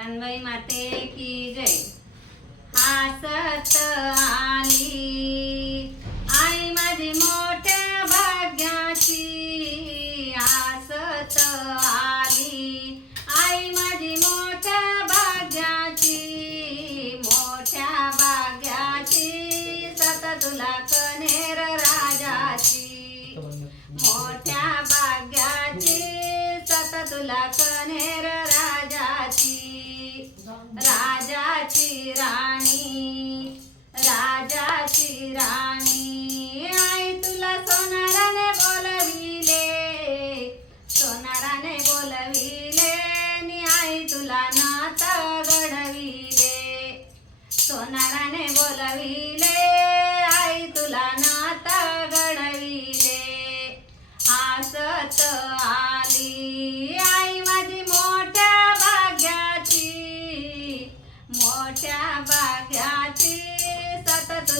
कानबाई माते की जय. हासत आली. आई माझी मोठ्या भाग्याची हासत आली. आई माझी मोठ्या भाग्याची मोठ्या भाग्याची सत तुला कनेर राजाची. मोठ्या भाग्याची. सत तुला राजाची राणी राजाची राणी. आई तुला सोनाराने बोलविले सोनाराने बोलविले. नि आई तुला नात घडविले सोनाराने बोलविले.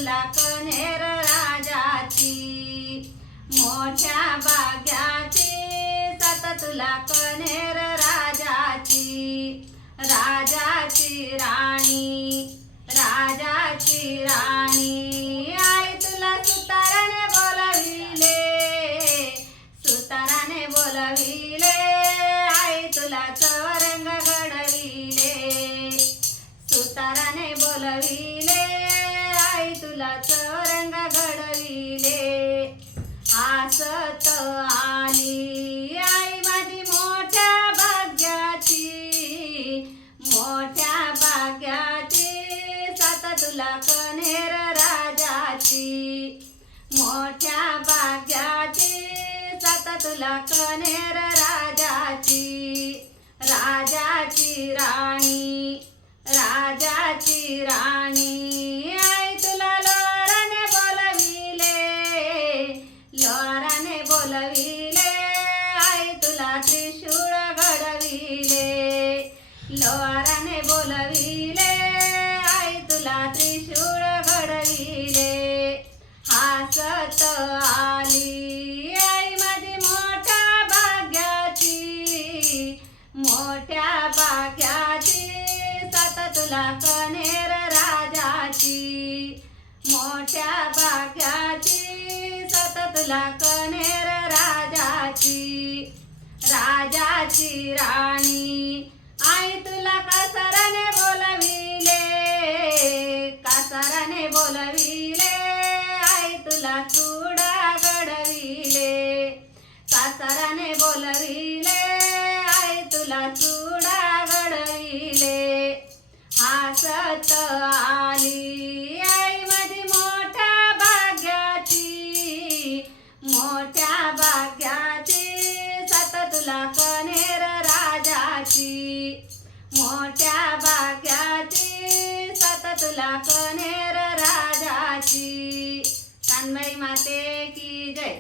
तुला कनेर राजाची मोठ्या भाग्याची सत तुला कनेर राजाची. राजाची राणी राजाची राणी आई तुला सुताराने बोलविले सुताराने बोलविले. आई तुला चवरंग रंग घडविले. आसत आली. आई माझी मोठ्या भाग्याची मोठ्या भाग्याची. सात तुला कन्हेर राजाची मोठ्या भाग्याची. सात तुला कन्हेर राजाची राजाची राणी राजाची राणी. सत आली. आई माझी मोठ्या भाग्याची मोठ्या भाग्याची सत तुला कनेर राजाची मोठ्या भाग्याची सत तुला चुडा घडविले कासाराने बोलविले आई तुला चुडा घडविले हसत आली. आई माझी मोठ्या भाग्याची मोठ्या भाग्याची सत तुला कनेर राजाची. मोठ्या भाग्याची सत तुला कनेर राजाची. कानबाई माते की जय